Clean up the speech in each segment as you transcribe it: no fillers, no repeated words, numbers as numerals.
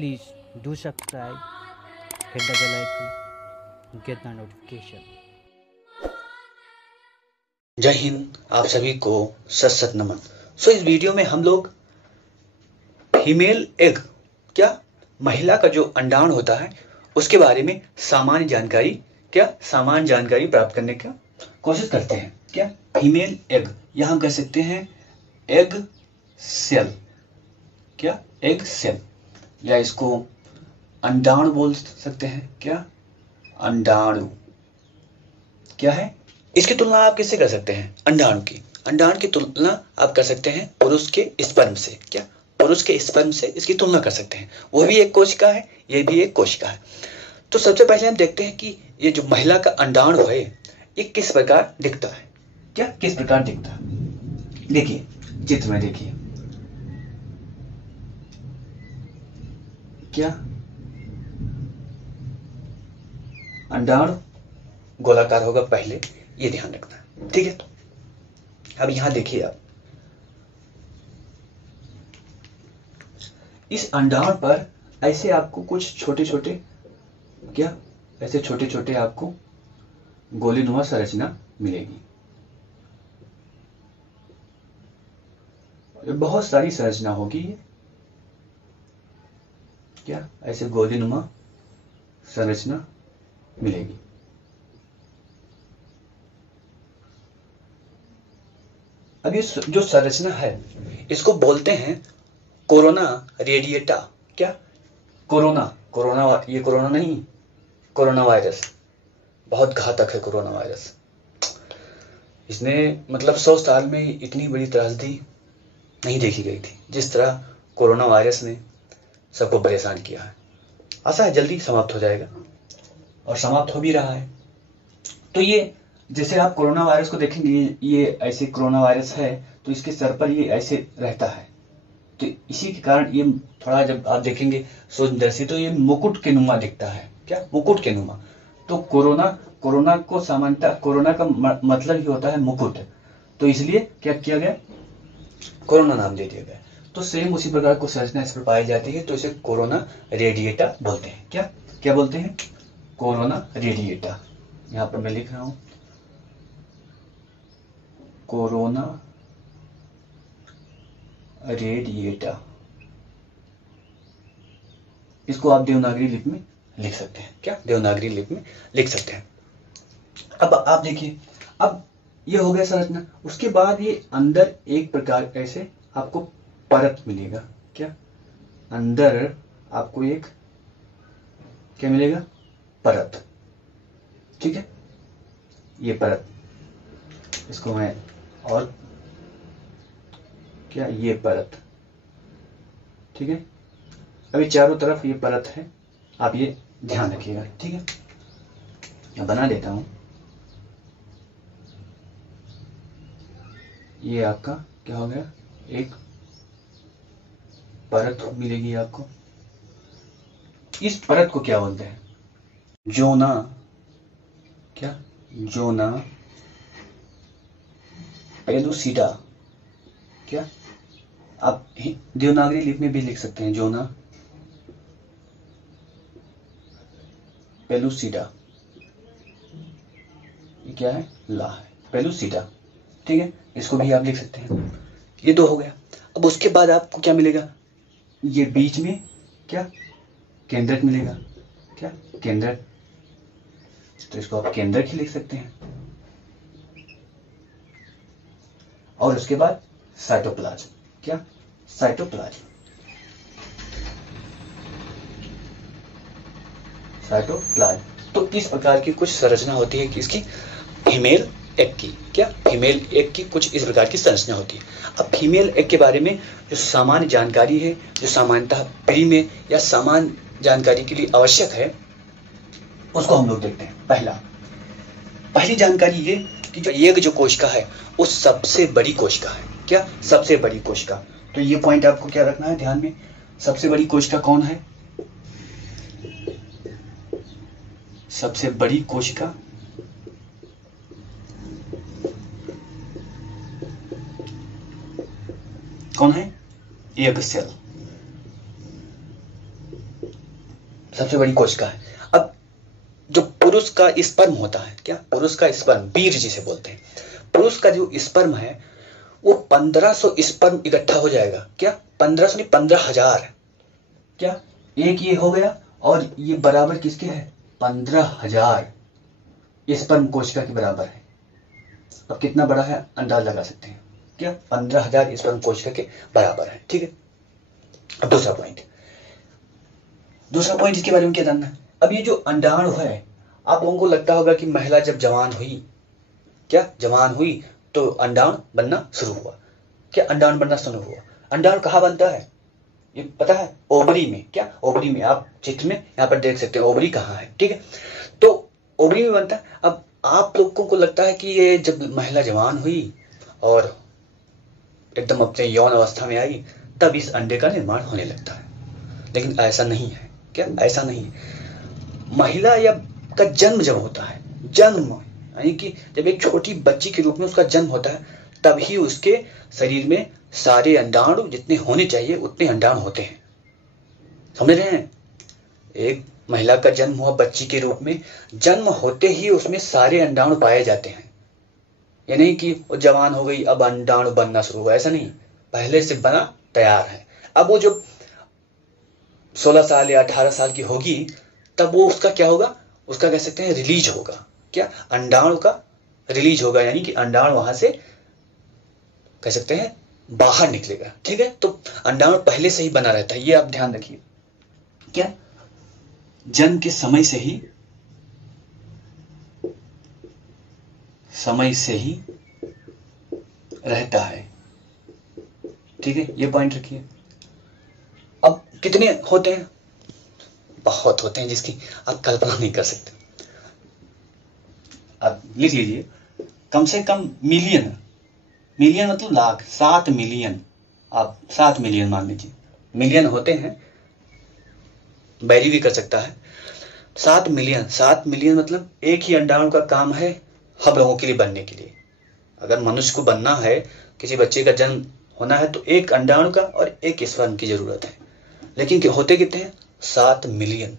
Please do subscribe, hit the bell icon, get the notification. जय हिंद। आप सभी को सत सत नमन। इस वीडियो में हम लोग फीमेल एग, क्या महिला का जो अंडाणु होता है उसके बारे में सामान्य जानकारी प्राप्त करने का कोशिश करते हैं। क्या फीमेल एग, यहां कह सकते हैं एग सेल, क्या एग सेल, या इसको अंडाणु बोल सकते हैं। क्या अंडाणु क्या है? इसकी तुलना आप किससे कर सकते हैं? अंडाणु की तुलना आप कर सकते हैं पुरुष के स्पर्म से। क्या पुरुष के स्पर्म से इसकी तुलना कर सकते हैं। वो भी एक कोशिका है, ये भी एक कोशिका है। तो सबसे पहले हम देखते हैं कि ये जो महिला का अंडाणु है ये किस प्रकार दिखता है। क्या किस प्रकार दिखता है? देखिए चित्र में, देखिए क्या अंडाणु गोलाकार होगा पहले, ये ध्यान रखना है, ठीक है। अब यहां देखिए आप, इस अंडाणु पर ऐसे आपको कुछ छोटे छोटे, क्या ऐसे छोटे छोटे आपको गोलीनुमा संरचना मिलेगी। बहुत सारी संरचना होगी ये, क्या ऐसे गोलीनुमा संरचना मिलेगी। अब ये जो संरचना है इसको बोलते हैं कोरोना रेडिएटा। क्या कोरोना ये कोरोना नहीं, कोरोना वायरस बहुत घातक है। कोरोना वायरस, इसने मतलब 100 साल में इतनी बड़ी त्रासदी नहीं देखी गई थी जिस तरह कोरोना वायरस ने सबको परेशान किया है। आशा है जल्दी समाप्त हो जाएगा और समाप्त हो भी रहा है। तो ये जैसे आप कोरोना वायरस को देखेंगे, ये ऐसे कोरोना वायरस है तो इसके सर पर ये ऐसे रहता है, तो इसी के कारण ये थोड़ा, जब आप देखेंगे सूक्ष्मदर्शी तो ये मुकुट के नुमा दिखता है। क्या मुकुट के नुमा? तो कोरोना को सामान्यतः कोरोना का मतलब ही होता है मुकुट, तो इसलिए क्या किया गया, कोरोना नाम दे दिया गया। तो सेम उसी प्रकार को संरचना इस पर पाई जाती है, तो इसे कोरोना रेडिएटा बोलते हैं। क्या बोलते हैं? Corona radiata. यहां पर मैं लिख रहा हूं कोरोना रेडिएटा। इसको आप देवनागरी लिपि में लिख सकते हैं। क्या देवनागरी लिपि में लिख सकते हैं। अब आप देखिए, अब ये हो गया संरचना। उसके बाद ये अंदर एक प्रकार ऐसे आपको परत मिलेगा। क्या अंदर आपको एक क्या मिलेगा? परत, ठीक है। ये परत, इसको मैं और क्या, ये परत, ठीक है। अभी चारों तरफ ये परत है, आप ये ध्यान रखिएगा, ठीक है। मैं बना देता हूं। ये आपका क्या हो गया, एक परत मिलेगी आपको। इस परत को क्या बोलते हैं? जोना। क्या जोना पेलुसिडा। क्या आप देवनागरी लिपि में भी लिख सकते हैं, जोना पेलुसिडा। ये क्या है? ला है, पेलुसिडा, ठीक है। इसको भी आप लिख सकते हैं। ये दो हो गया। अब उसके बाद आपको क्या मिलेगा? ये बीच में क्या केंद्रक मिलेगा। क्या केंद्रक, तो इसको आप केंद्रक ही लिख सकते हैं। और उसके बाद साइटोप्लाज्म। क्या साइटोप्लाज्म, साइटोप्लाज्म। तो इस प्रकार की कुछ संरचना होती है कि इसकी फीमेल एग की। क्या फीमेल एग की कुछ इस प्रकार की संरचना होती है। अब फीमेल एग के बारे में जो सामान्य जानकारी है, जो सामान्यतः प्री में या सामान्य जानकारी के लिए आवश्यक है, उसको हम लोग देखते हैं। पहली जानकारी ये कि जो एग जो कोशिका है वो सबसे बड़ी कोशिका है। क्या सबसे बड़ी कोशिका? तो ये पॉइंट आपको क्या रखना है ध्यान में, सबसे बड़ी कोशिका कौन है? सबसे बड़ी कोशिका कौन है? Egg cell. सबसे बड़ी कोशिका है। अब जो पुरुष का स्पर्म होता है, क्या पुरुष का स्पर्म, वीर्य जिसे बोलते हैं, पुरुष का जो स्पर्म है वो 1500 स्पर्म इकट्ठा हो जाएगा। क्या 1500 नहीं, 15,000। क्या एक ये हो गया और ये बराबर किसके है, 15,000 स्पर्म कोशिका के बराबर है। अब कितना बड़ा है अंदाज लगा सकते हैं, क्या 15,000 स्पर्म कोशिका के बराबर है। ठीक है, अब दूसरा पॉइंट इसके बारे में क्या जानना है। अब ये जो अंडाणु है, आप लोगों को लगता होगा कि महिला जब जवान हुई, क्या जवान हुई तो अंडाणु बनना शुरू हुआ। क्या अंडाणु बनना शुरू हुआ? अंडाणु कहाँ बनता है ये पता है? ओवरी में। क्या ओवरी में? आप चित्र में यहाँ पर देख सकते हैं ओवरी कहाँ है। ठीक है, तो ओवरी में बनता है। अब आप लोगों को लगता है कि ये जब महिला जवान हुई और एकदम अपने यौन अवस्था में आई तब इस अंडे का निर्माण होने लगता है, लेकिन ऐसा नहीं है। क्या ऐसा नहीं है? महिला या का जन्म जब होता है, जन्म यानी कि जब एक छोटी बच्ची के रूप में उसका जन्म होता है, तभी उसके शरीर में सारे अंडाणु जितने होने चाहिए उतने अंडाणु होते हैं। समझ रहे हैं? एक महिला का जन्म हुआ बच्ची के रूप में, जन्म होते ही उसमें सारे अंडाणु पाए जाते हैं। ये नहीं कि वो जवान हो गई अब अंडाणु बनना शुरू हुआ, ऐसा नहीं, पहले से बना तैयार है। अब वो जब 16 साल या 18 साल की होगी तब वो उसका क्या होगा, उसका कह सकते हैं रिलीज होगा। क्या अंडाणु का रिलीज होगा, यानी कि अंडाणु वहां से कह सकते हैं बाहर निकलेगा। ठीक है, तो अंडाणु पहले से ही बना रहता है, ये आप ध्यान रखिए। क्या जन्म के समय से ही रहता है। ठीक है, ये पॉइंट रखिए। अब कितने होते हैं? बहुत होते हैं जिसकी आप कल्पना नहीं कर सकते। अब लिख लीजिए, कम से कम मिलियन, मिलियन मतलब लाख, 7 मिलियन, आप 7 मिलियन मान लीजिए, मिलियन होते हैं, वैरी भी कर सकता है। 7 मिलियन, 7 मिलियन मतलब एक ही अंडाणु का काम है हम लोगों के लिए बनने के लिए। अगर मनुष्य को बनना है, किसी बच्चे का जन्म होना है, तो एक अंडाणु का और एक स्पर्म की जरूरत है। लेकिन क्या होते कितने हैं? 7 मिलियन।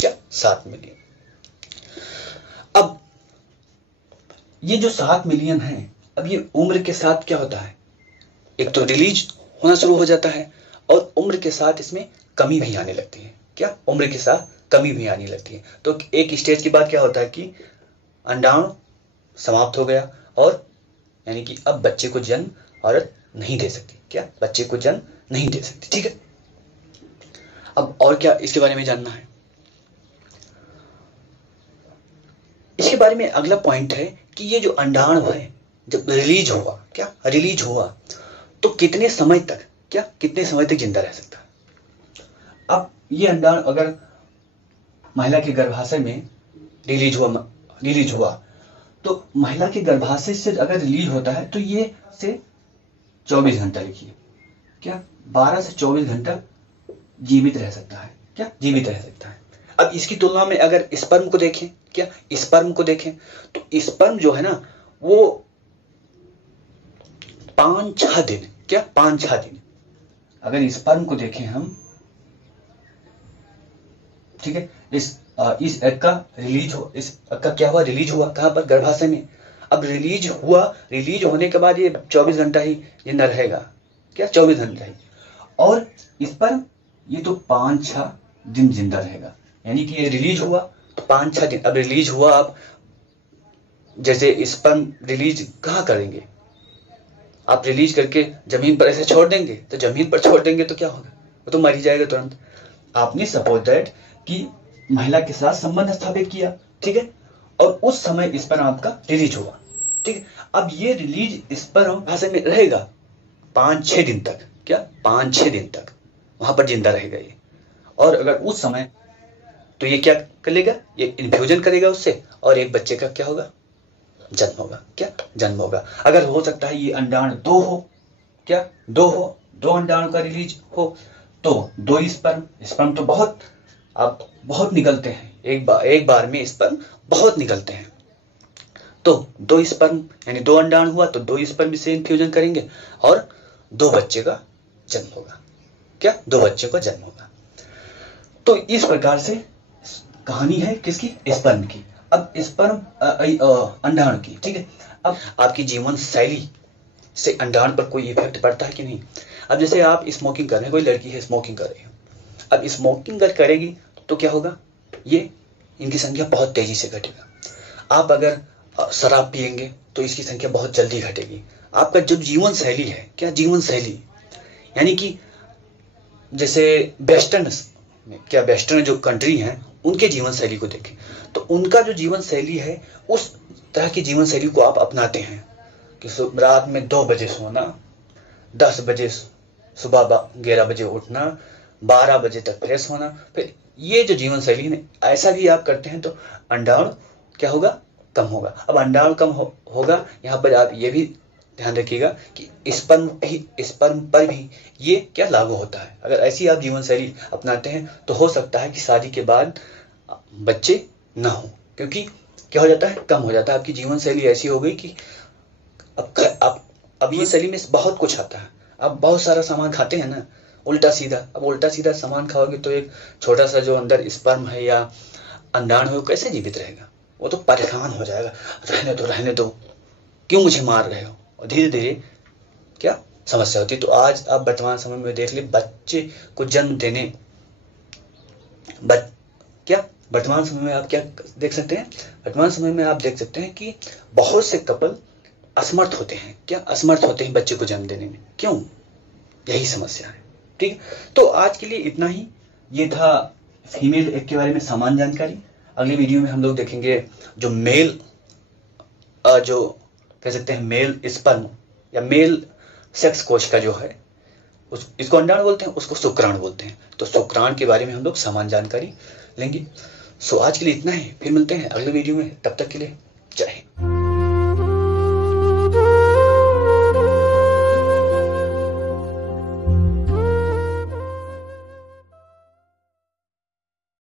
क्या 7 मिलियन? अब ये जो 7 मिलियन है, अब ये उम्र के साथ क्या होता है, एक तो रिलीज होना शुरू हो जाता है और उम्र के साथ इसमें कमी भी आने लगती है। क्या उम्र के साथ कमी भी आने लगती है। तो एक स्टेज के बाद क्या होता है कि अंडाणु समाप्त हो गया और यानी कि अब बच्चे को जन्म औरत नहीं दे सकती। क्या बच्चे को जन्म नहीं दे सकती। ठीक है, अब और क्या इसके बारे में जानना है? इसके बारे में अगला पॉइंट है कि ये जो अंडाणु है जब रिलीज हुआ, क्या रिलीज हुआ तो कितने समय तक, क्या कितने समय तक जिंदा रह सकता है? अब ये अंडाणु अगर महिला के गर्भाशय में रिलीज हुआ तो महिला के गर्भाशय से अगर रिलीज होता है तो ये से 24 घंटा, लिखिए, क्या 12 से 24 घंटा जीवित रह सकता है। क्या जीवित रह सकता है। अब इसकी तुलना में अगर स्पर्म को देखें, क्या स्पर्म को देखें तो स्पर्म जो है ना वो 5-6 दिन, क्या 5-6 दिन अगर स्पर्म को देखें हम, ठीक है, इस एग का रिलीज हो, इस एग का क्या हुआ, रिलीज हुआ कहां पर, गर्भाशय में। अब रिलीज हुआ, रिलीज होने के बाद ये 24 घंटा ही जिंदा रहेगा। क्या 24 घंटा ही, और स्पर्म ये तो 5-6 दिन जिंदा रहेगा। यानी कि ये रिलीज हुआ तो 5-6 दिन। अब रिलीज हुआ, अब जैसे स्पर्म रिलीज कहाँ करेंगे, आप रिलीज करके जमीन पर ऐसे छोड़ देंगे तो जमीन पर छोड़ देंगे तो क्या होगा, वो तो मर ही जाएगा तुरंत। आपने सपोज दैट कि महिला के साथ संबंध स्थापित किया, ठीक है, और उस समय स्पर्म आपका रिलीज हुआ, ठीक है। अब ये रिलीज स्पर्म भाषा में रहेगा 5-6 दिन तक। क्या 5-6 दिन तक वहां पर जिंदा रहेगा ये। और अगर उस समय तो ये क्या कर लेगा, ये इन्फ्यूजन करेगा उससे और एक बच्चे का क्या होगा, जन्म होगा। क्या जन्म होगा। अगर हो सकता है ये अंडाणु 2 हो, क्या 2 हो, 2 अंडाणु का रिलीज हो तो 2 स्पर्म तो बहुत निकलते हैं, एक बार में स्पर्म बहुत निकलते हैं। तो 2 स्पर्म यानी 2 अंडाणु हुआ तो 2 स्पर्म से इन्फ्यूजन करेंगे और 2 बच्चे का जन्म होगा। क्या 2 बच्चे का जन्म होगा। तो इस प्रकार से कहानी है किसकी? स्पर्म की। अब स्पर्म अंडाणु की, ठीक है। अब आपकी जीवन शैली से अंडाणु पर कोई इफेक्ट पड़ता है कि नहीं? अब जैसे आप स्मोकिंग कर रहे हैं, कोई लड़की है स्मोकिंग कर रही है, अब स्मोकिंग अगर करेगी तो क्या होगा? ये इनकी संख्या बहुत तेजी से घटेगा। आप अगर शराब पिएंगे तो इसकी संख्या बहुत जल्दी घटेगी। आपका जो जीवन शैली है, क्या जीवन शैली, यानी कि जैसे वेस्टर्न जो कंट्री हैं उनके जीवन शैली को देखें तो उनका जो जीवन शैली है उस तरह की जीवन शैली को आप अपनाते हैं कि रात में 2 बजे सोना, 10 बजे सुबह 11 बजे उठना, 12 बजे तक फ्रेश होना। फिर ये जो जीवन शैली है ऐसा भी आप करते हैं तो अंडाणु क्या होगा? कम होगा। अब अंडाणु कम होगा, यहाँ पर आप ये भी ध्यान रखिएगा कि स्पर्म पर भी ये क्या लागू होता है। अगर ऐसी आप जीवन शैली अपनाते हैं तो हो सकता है कि शादी के बाद बच्चे ना हो, क्योंकि क्या हो जाता है? कम हो जाता है। आपकी जीवन शैली ऐसी हो गई कि अब ये शैली में बहुत कुछ आता है। आप बहुत सारा सामान खाते हैं ना, उल्टा सीधा। अब उल्टा सीधा सामान खाओगे तो एक छोटा सा जो अंदर स्पर्म है या अंडाणु है वो कैसे जीवित रहेगा? वो तो परेशान हो जाएगा, रहने दो, क्यों मुझे मार रहे हो? और धीरे धीरे क्या समस्या होती है। तो आज आप वर्तमान समय में देख ले, बच्चे को जन्म देने वर्तमान समय में आप क्या देख सकते हैं? वर्तमान समय में आप देख सकते हैं कि बहुत से कपल असमर्थ होते हैं। क्या असमर्थ होते हैं बच्चे को जन्म देने में? क्यों? यही समस्या है। ठीक है, तो आज के लिए इतना ही। ये था फीमेल एग के बारे में सामान्य जानकारी। अगली वीडियो में हम लोग देखेंगे जो मेल जो कह सकते हैं मेल स्पर्म या मेल सेक्स कोश का जो है इसको अंडाणु बोलते हैं, उसको शुक्राणु बोलते हैं। तो शुक्राणु के बारे में हम लोग सामान्य जानकारी लेंगे। सो आज के लिए इतना ही, फिर मिलते हैं अगले वीडियो में। तब तक के लिए